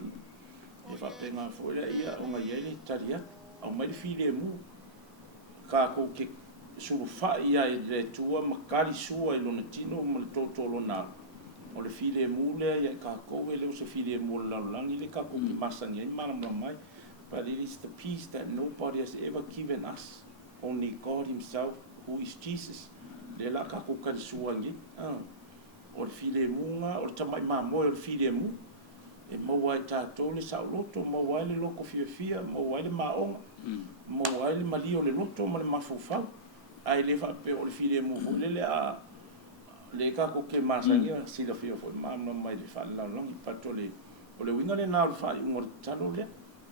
e fa penga fo ia o ngai ele taria au mai file mu ka ko ke suru fa ia I le tua makari sua I lona tino ma le totolo na o le file mule ia ka ko e le se file mule la langi le ka ko ki masangi ai mana mai but it is the peace that nobody has ever given us only God himself who is Jesus le la ka ko ka sua ngi o le file munga o le tamai mo o le file mu e mo wai tato le sa loto mo wai le loko fia mo wai le maonga mo wai le malio le loto mo le mafufau ai le fa pe o le file mu le a le ka ko ke masangia si la fio fo mamno mai le fa la long pato le o le winga le na fa mo talo le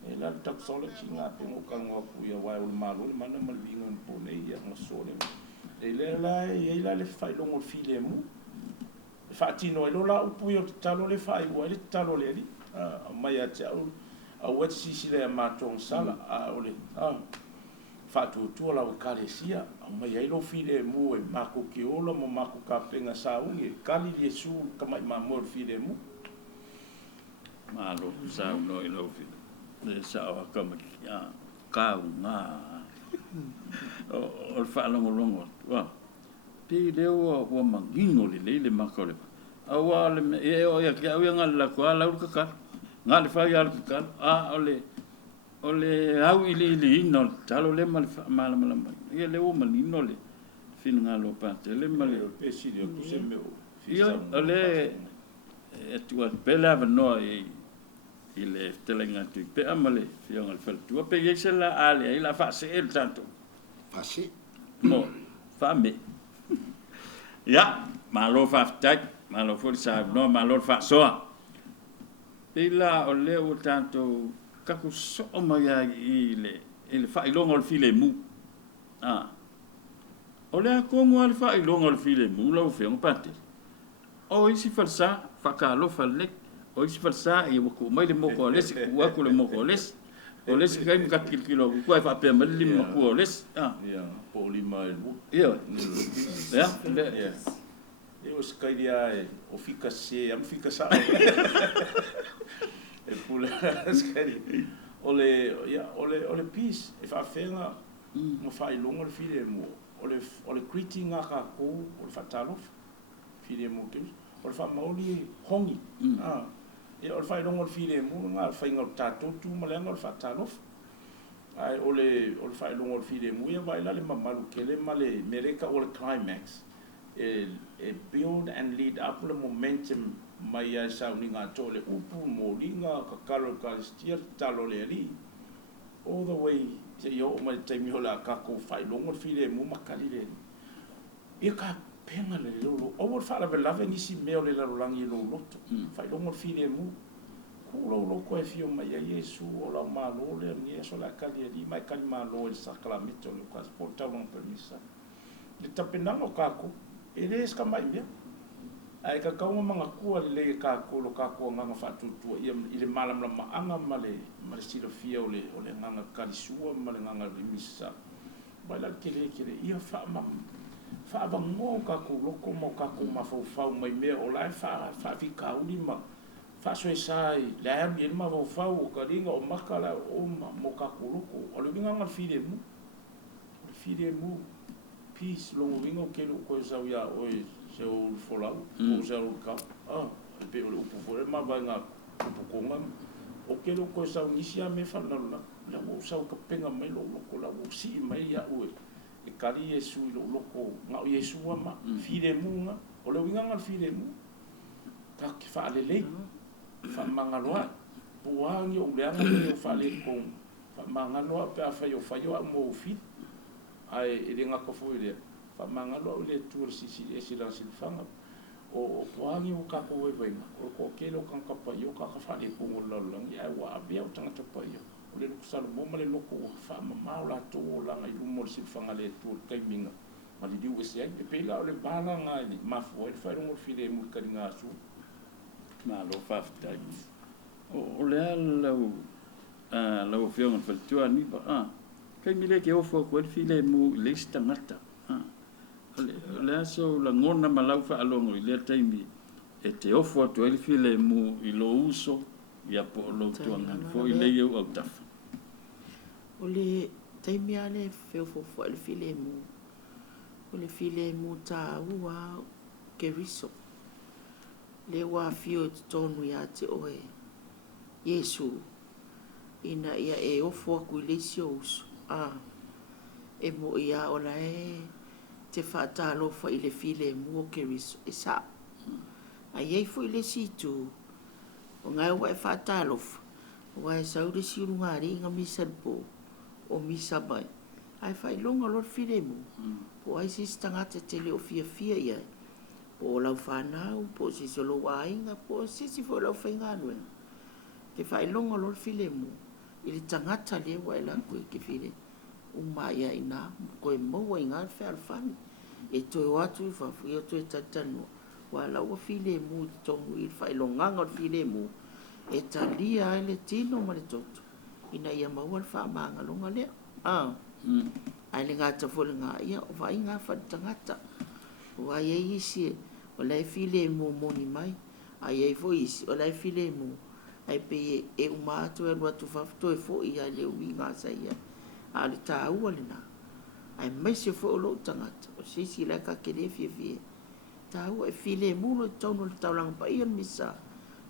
e la taxology nga pe mo ka ngo ku ya wa o malo le mana mal winga po ne ya mo so le la le fa lo mo file mu fa tino lo la upu yo talo le fa o le talo le li mai a tau a wat si le matong sala a o le fatu tu la kalesia mai ai lo file mu e mako ki ola mo mako ka penga sa unge kali Yesu kama mo file mu malo sa no lo file le sa kama ya ka nga o fa longo wa ti le o mangino le mako le awa le e o ya ka ya ngala ko ala ka ngale fa ya ka ole au ili no talo le mal ia le o malino le fin ngalo pate le mal pe si le ku se me ia ole e tua pela no ile telenga tu pe amale fiong al fel tu pe yese la ale ila fa se el tanto Fasi. mo fa me ya malo fa tak malo for sa no malo fa so ila ole o tanto kako so mai ile fa ilongo al file mu ole ko ngo al fa ilongo al file mu lo fe un pate o isi falsa fa ka lo falle o isi falsa e ko mai le moko les wa ko le moko les o les ka im ka kilo ko fa pe mal lim ko les ya po lima ya eu skaria o fica se am fica sa e pula skari ole peace if a fenga mo fai longo le file mo ole greeting aka ko ole fatalo file mo ke ole fa mauli hongi e ole fai longo le file mo nga fai ngol tato tu malenga ole fatalo ai ole fai longo le file mo ia vai la le mamalu kele male mereka ole climax e build and lead up the momentum mai a sauninga tole upu mo linga ka kalo ka stier talo le ali all the way te yo mai te mi hola ka ko fai longo file mo makali le e ka penga le lo o vor fala bella veni si me le la langi lo lotto fai longo file mo ku lo ko e fio mai a Yesu o la malo le ni so la kali ali mai kali malo il sacramento lo ka portava un permessa le tapenanga ka ko ele ska mai mia ai ka kaunga manga kua le ka ko lo ka ko nganga fatu tu ile malam la anga male silo fia ole nganga kalisua male nganga limisa bala kele ia whaavango kako loko mo kako mawhauwhau mai mea o lai whaafikauri ma whaasoi sai le ami ele mawhauwhau o ka ringa o makala o mo kako loko o le winga ngal whire mu peace longo winga o kelo koe sau ia oe se o folau o se o ka pe o le upu fore ma vai ngā upu konga o kelo koe sau nisi a me whanaluna la o sau ka penga mai lo loko la o si mai ia oe e kari Yesu i lo loko ngā o Yesu ama whire mu nga o le winga ngal whire mu ka ki whaalelei whamangaloa puangi o leanga o whaale kong whamangaloa pe a whaio a mo whit ai e ringa ko foi le whamangaloa o le tuur sisi e sila silfanga o puangi o ka ko e venga o ko kelo kan ka pa yo ka whaale kong o lalangi ai wa abia o tangata pa yo o le kusalo mo le loko whamamao la tō langa i lumor silfanga le tuur kaiminga ma li diu ese ai e peila o le bala nga i mafua e whaerongo whire mu kari ngā su ma lo whaftai o lea lau whionga whalitua ni ba kai mile ke ofo ko file mu le stangata o lea so la ngona malau fa alongo i le taimi e te ofo to ele file mu i lo uso ia po lo tuanga fo i le eu au tafa o le taimi ale feo fo ele file mu o le file mu ta ua ke riso le wa fio tonu ya te oe Yesu ina ia e ofo ku le sios e mo ia ola e te fata lo fa ile file mu ke riso e sa ai e fo ile situ o ngai wa fata lo wa e sa uri si ngari nga misalpo o misabai ai fai longa lo file mu po ai si stanga te tele o fia ia po lau whanau, po si solo wainga, po si fo lau whainganue. Ke whai longa lor file mu, i li tangata le wa e koe ke file. Umaya ina, koe maua i ngā whea alwhani. E toi watu i whafu, i o toi tatanu. Wa lau a file mu, tongu i whai longanga lor file mu. E talia e le tino ma le toto. Ina ia maua le whaamanga longa lea. Ai le ngā tafole ngā ia, o vai ngā whani tangata. Wa ye isi o lai file mo moni mai ai ai foi isi o lai file mo ai pe e uma to e watu fafto e fo ia le winga sa ia a le ta ua le na ai mai se fo lo tangata o sisi la ka kele fie ta ua e file mo lo tono le taulang pa ia misa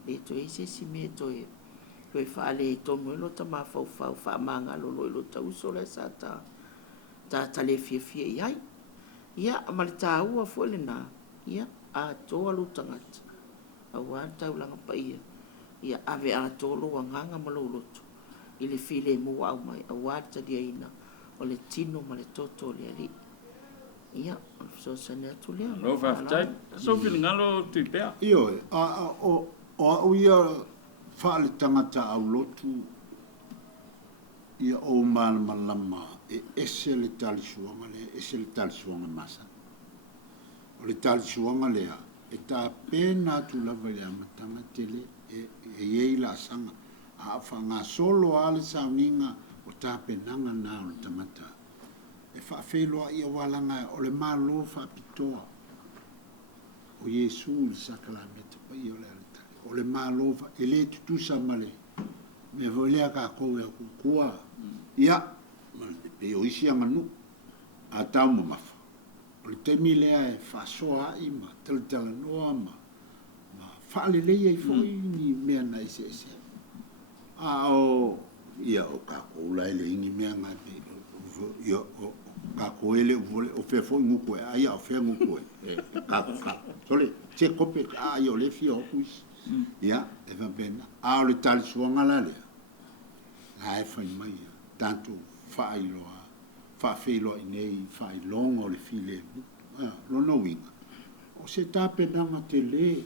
le to e sisi me to e koe whaale to mo lo tama fau manga lo tau so le sa ta le fie iai ia amale ta ua fo le na ia a toa lu tangata a wan tau langa pa ia ave a tolo wa nganga maloloto ili file mu au mai a wata dia ina o le tino ma le toto le ali ia so sane tu le lo whaftai so fili ngalo tui pea io o ia whaale tangata au lotu ia o malama e ese le talisuanga masa o le talisuanga lea e tā pēnā tu lava le amatanga tele e iei la sanga a whanga solo ale sauninga o tā penanga nā o le tamata e whaafeloa ia walanga o le malo whaapitoa o Yesu le sakalameta pa i o le aletari o le malo e le tutusa male me volea ka koe a kukua ia pe o isi anganu a tau mafa o le temi lea e whasoa i ma talatala noa ma whaale leia i fwoi ni mea na ese a o ia o ka koula ele ingi mea ngai pe ia o ka koele o fea fwoi ngukoe a ia o fea ngukoe ka sole te kope a ia o le fia o kuisi ia e vabena a o le tali suanga la lea a e whai mai tanto whaafeiloa i nei whailonga o le file lono winga o se tāpenanga te le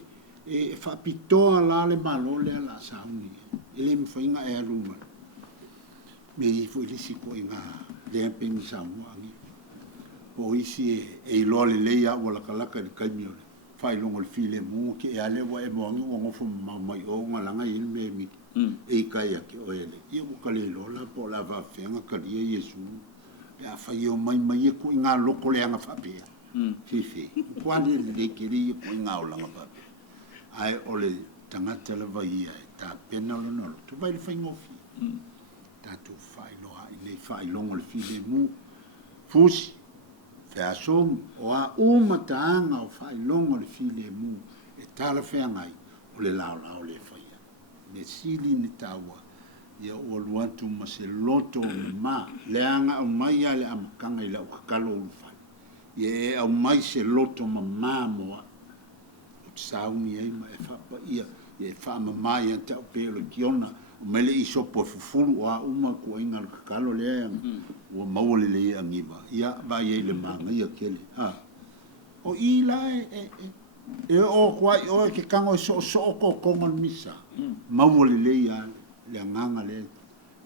e whaapitoa la le malo lea la sauni e le mwhainga e aruma me i fo ilisi ko i ngā lea pengi saunga angi o isi e iloa le leia o la kalaka ni kaimi o le whailonga o le file mungu ke e alewa e moangi o ngofo mai o ngalanga i me mi e kai ake o ele ia ukale lola po la va fenga kalia Yesu e a fai o mai e ku ngā loko le anga whapea Fifi. Puani le kiri ko ngaulanga pa. Ai ole tangata le vai ta pena lo no. Tu vai le faingofi. Ta tu fai loa i le fai longo le file mu. Fusi. Fea som o a umataanga o fai longo le file mu. E tala fea ngai o le lao le faia. Me sili ni tawa. Ia o luatu ma se loto ma. Leanga o mai ale amakanga i la o kakalo o fai. Ia au mai se loto ma moa. O te sauni ei ma e whapa ia. Ia e wha ma mai an tau pēlo kiona. O mele i sopo fufuru o a uma ko inga le kakalo lea. O maole le angiva. Ia ba ia le manga ia kele. O i la e o kwa i o ke kango so ko kongon misa. Maole le ia le nganga le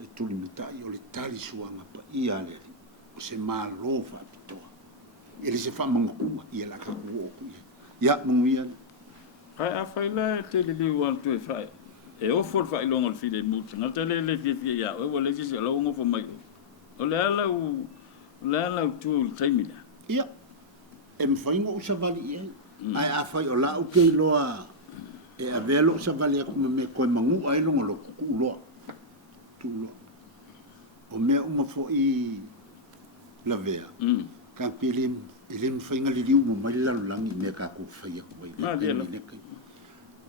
e tuli mitai o le tali suanga pa ia le. O se malo fa pitoa. Ele se fa mangua ia la ka ko ia mungia. Kai a fai la te le wan tu fai. E o for fai longo file mut. Ngata le fie ya. O le se lo ngo fo mai. O le ala tu taimina. Ia. E mfaingo o savali ia. Ai a fai o la o ke loa. E a velo o savali aku me koe mangu ai longo lo ku loa. Tu loa. O me o mafo i la vea. Ka pele ele mfainga li liu mo mai langi me ka ku fai aku mai.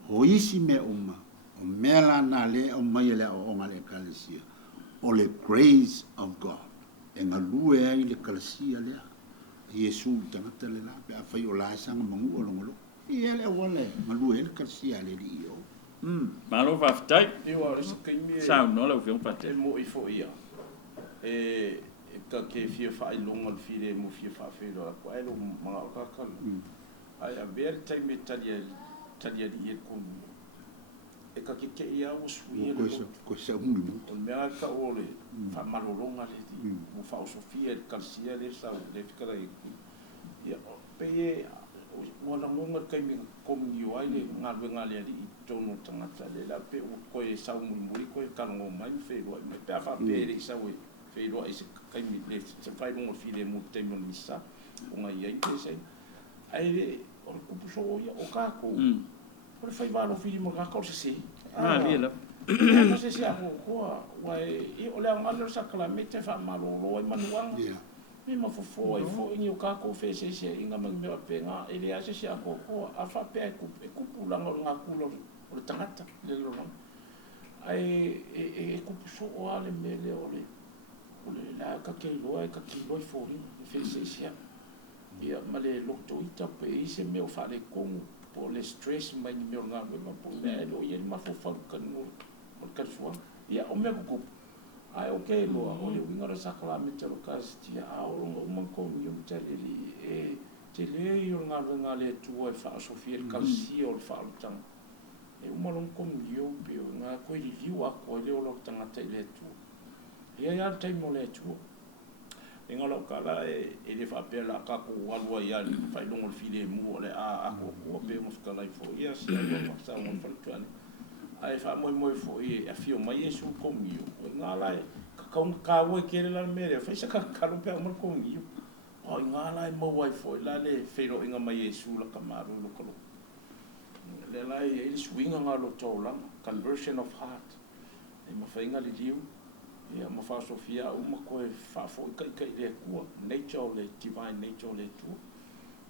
O isi me uma. O mela na le o mai le o ngale kalesia. O le praise of God. E ngalue ai le kalesia lea. Yesu tangata le la pe a fai o la sanga mangu o longolo. Ia le wale ngalue le kalesia le li o. Malo va ftai. Iwa resa kaimi. Sao no la fiong pate. E mo i fo ia. E ka ke fia fai longa le file mo fia fa fe do ko ai lo manga o ka kala. Ai a ver taimi talia di ko e ka ke ia o sui ko sa ungu o mea ka ole fa malolonga le di mo fa o sofia el calcia le sa le fikara ia pe e wala monga kai mi kom ni ai le ngale ali tono tangata le la pe o ko e sa muri ko e kango mai fe lo me pe fa pe le sa we fe lo e kai mi le se fai mo file mo te mo misa o ngai ai te sai ai le o ko puso o ka ko o le fai valo fili mo ka ko se Lila. No sé si hago e o le ngalo sa kala mete fa malolo e manuanga. Mi ma fo i o ka ko fe se inga mang me penga ele a se ko a fa pe ku pula ngol nga kulo o le tangata le lo no. Ai ku so o ale mele o le la ka ke lo fo ri fe se ia male lo to ita pe ise me o fa le kongu po le stress mai ni me nga ma po me lo ye ma fo fa kan mo ka so ia o me ko ai okay lo o le winga sa kala me te lo ka sti a o mo ko mi te le te le yo nga le tu e fa so fi el calci o fa o tang e o mo ko mi yo pe nga ko li viu a ko le o lo tanga te le tu ia te mo le tu inga lo kala e le fa pe la ka ko walwa ia fa longo le file mu le a ko pe mo ska lai fo ia si lo sa mo fa tuani ai fa mo fo e a fio mai e su komio nga lai ka wo ke le la mere fa sa ka lo pe mo komio o nga lai mo wai fo la le fe lo inga mai e su la kamaru lo ko le lai e swinga nga lo to la conversion of heart e ma fa inga le diu ia ma fa sofia uma ko fa fo kai le ku nature le divine nature le tu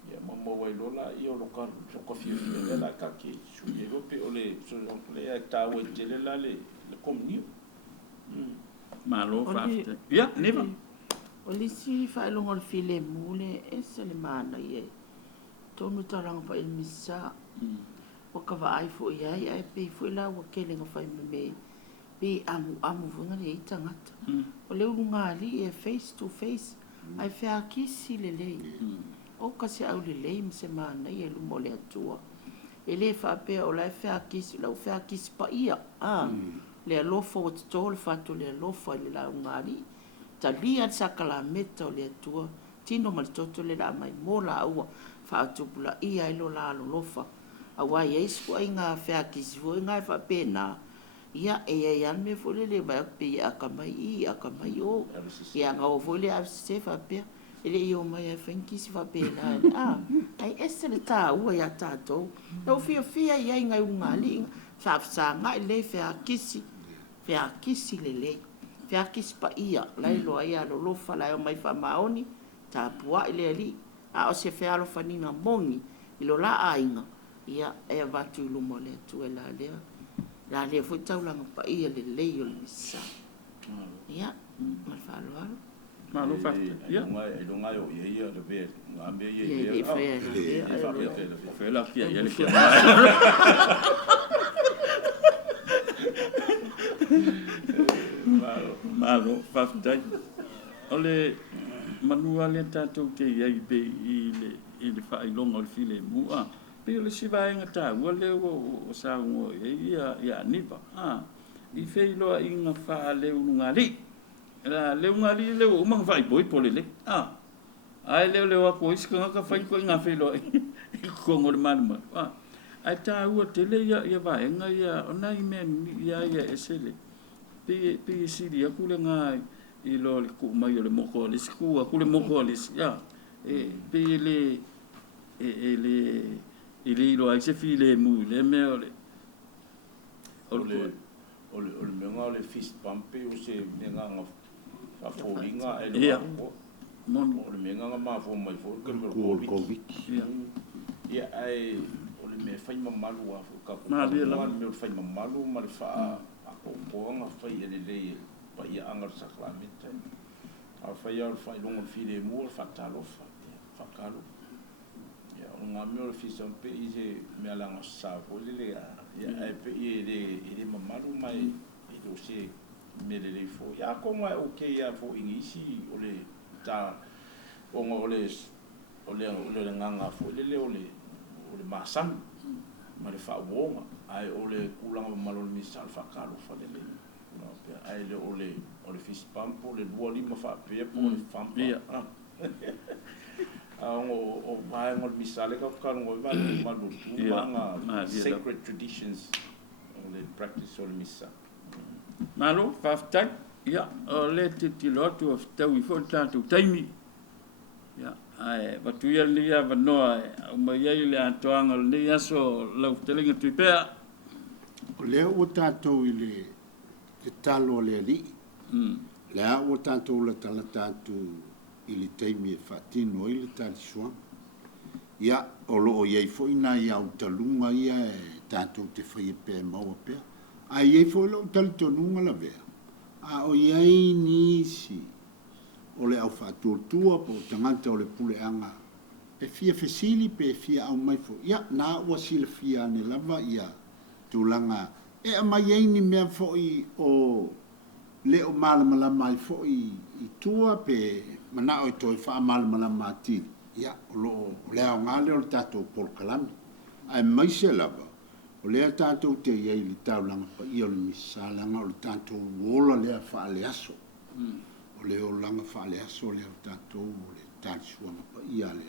ia ma mo wai lola io lo ka ko fi la ka ki su ye lo pe ole so le ta wo jele la le komni Malo fa. Ia, neva. O le si fa lo ngol file mule e se le mana ye. Tonu tarang fa il misa. O ka vai fo ia ia pe fo la o ke le fa me pe amu vunga le tangata. O le unga ali e face to face. Ai fa kisi le le. O ka se au le le se mana ye lu mo le atua. E le fa pe o la fa kisi la fa kisi pa ia. Le alofa o te tōle whātu le alofa le la ungari. Ta lia sakala meta o le atua. Tino ma le toto le la mai mola aua whaatupula ia ilo la alofa. Awa ia isku ai ngā whea kisifu i ngā whapena. Ia e an me fole le mai pe ia akamai i akamai o. Ia ngā o fole a se whapea. ele io mai e fenkisi fa pena ai ese le ta ua ya tato e o fia ia inga ungali sa nga le fea kisi le fea kisi pa ia lai lo ia lo fa lai o mai fa maoni ta pua ile ali a o se fea lo fanina mongi ilo la ainga ia e vatu lu mole tu la le foi taulanga pa ia le o le misa ia ma fa lo Malo fa. Ya. Lunga yo ia le ve. Ngambe ia Fe la kia ia le kia. Malo fa dai. Ole manua le tatou te ia be ile fa ilonga o file mua. Pe le siva nga ta ole o sa ngo ia nipa. I fe lo inga fa le ungali. La le ngali le o mang vai boy polele ai le wa ko iska ka fai ko nga fe lo ko ngor man ai ta u tele ya va nga ya ona men ya esele pe si dia ku le nga I lo ku mai le mo ko le sku ku le mo ko le ya pe le lo ai se file mu le me ole menga le fist pump o se menga a folinga e le mon ole menga ma fo mai fo ke Covid. ia ai ole me fai mamalu a ka me fai mamalu ma le fa a ko nga fai le pa ia anga sakramento a fai al fai longo file mo fa talo fa kalo ia nga me le fist pump ise me ala nga sa fo le ia ai pe ile mamalu mai do se melele fo ya como é o que é fo ingisi ole ta ole nganga fo ole masan ma le fa wonga ai ole kulanga malo misal fa kalo fa le no pe ai le ole fish pump le duali ma fa pe po le fam o vai ngol misale ka ngol va ma sacred traditions ole practice ole misa Malo faftai ya le titilo tu tau I fo tatu taimi ya ai batu ya lia vanoa o mai le atoanga le aso lau telinga tuipea O lea o tātou I le te talo le li. Lea o tātou le tala tātou I le taimi e whatino I le tali soa. Ia o loo iei fo ina ia o talunga ia e tātou te whai e pē maua pēa. A iei fo ilo tali tonunga la vea. A o iei nisi o le au whātua po tangata o le pule anga. E fia fesili pe fia au mai fo. Ia nā ua sila fia ane lava ia tūlanga. E a mai ei ni mea fo I o le o malamalama I fo I tua pe mana o I toi wha malamalama ati. Ia o loo le au ngale o le tātou polkalami. Ai mai se lava. O lea tātou te iei li taulanga pa I o le misalanga o le tātou wola lea wha ale aso. O le o langa wha ale aso lea o tātou o le tātisuanga pa I ale.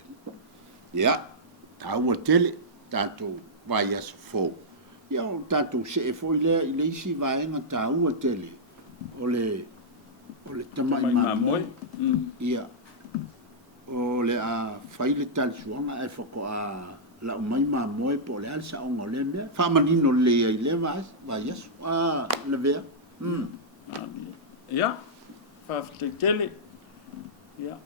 Ia, tāua tele tātou vai aso fō. Ia o tātou se e fō I le isi vaenga tāua tele. O le tamai mamoe. Ia, o le a whai le tātisuanga e whako a la mai mamoe po le alsa onga le mea fa manino le ai le va yesu le vea ya fa tele ya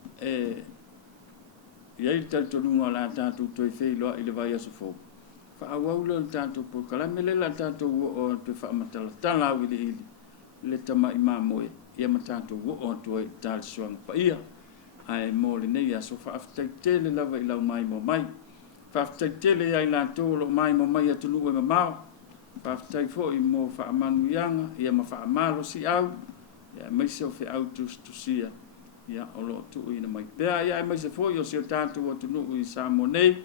ia I tātou lunga la tātou toi whei loa I le vai aso fō. Wha awaula le tātou po kalame le la tātou o te wha amatala tala au I le tama I mamoe. Ia ma tātou o toi tāli suanga pa ia. Ai mō le nei aso wha aftai tele lava I lau mai mo mai. Whaftai tele ai la tōlo mai mo mai atunu e mamao. Whaftai fo I mō wha amanu ianga, ia ma wha amalo si au. Ia mai se o whi au tusia. Ia o lo tu ina mai. Pea ia mai se fo I o se o tātou atunu I Samo nei.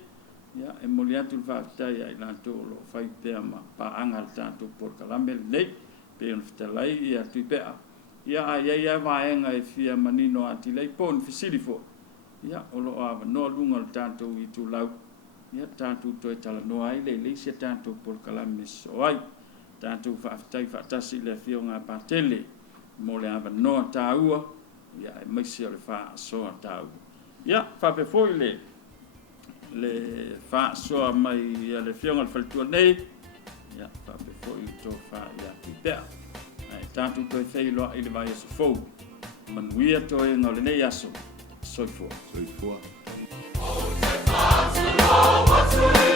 Ia e moli atu le whaftai ai la tōlo whai pea ma paanga le tātou por kalame nei. Pea on whitalai ia tui pea. Ia ai vaenga e fia manino ati lei pon fisiri fo. Ia o lo awa no lunga le tātou I tu lau. Ia tātou toi tala no ai le se tātou por kalame so ai. Tātou whaftai whatasi le fionga pātele. Mo le awa noa tāua. Ia e maisi o le wha soa tāu. Ia, whape foi le wha soa mai le whionga le whalitua nei. Ia, whape foi tō wha ia ki pēr. Tātou toi whei loa i le vai aso fau. Manuia toi ngau le nei aso. Soifua. Soifua. Oh,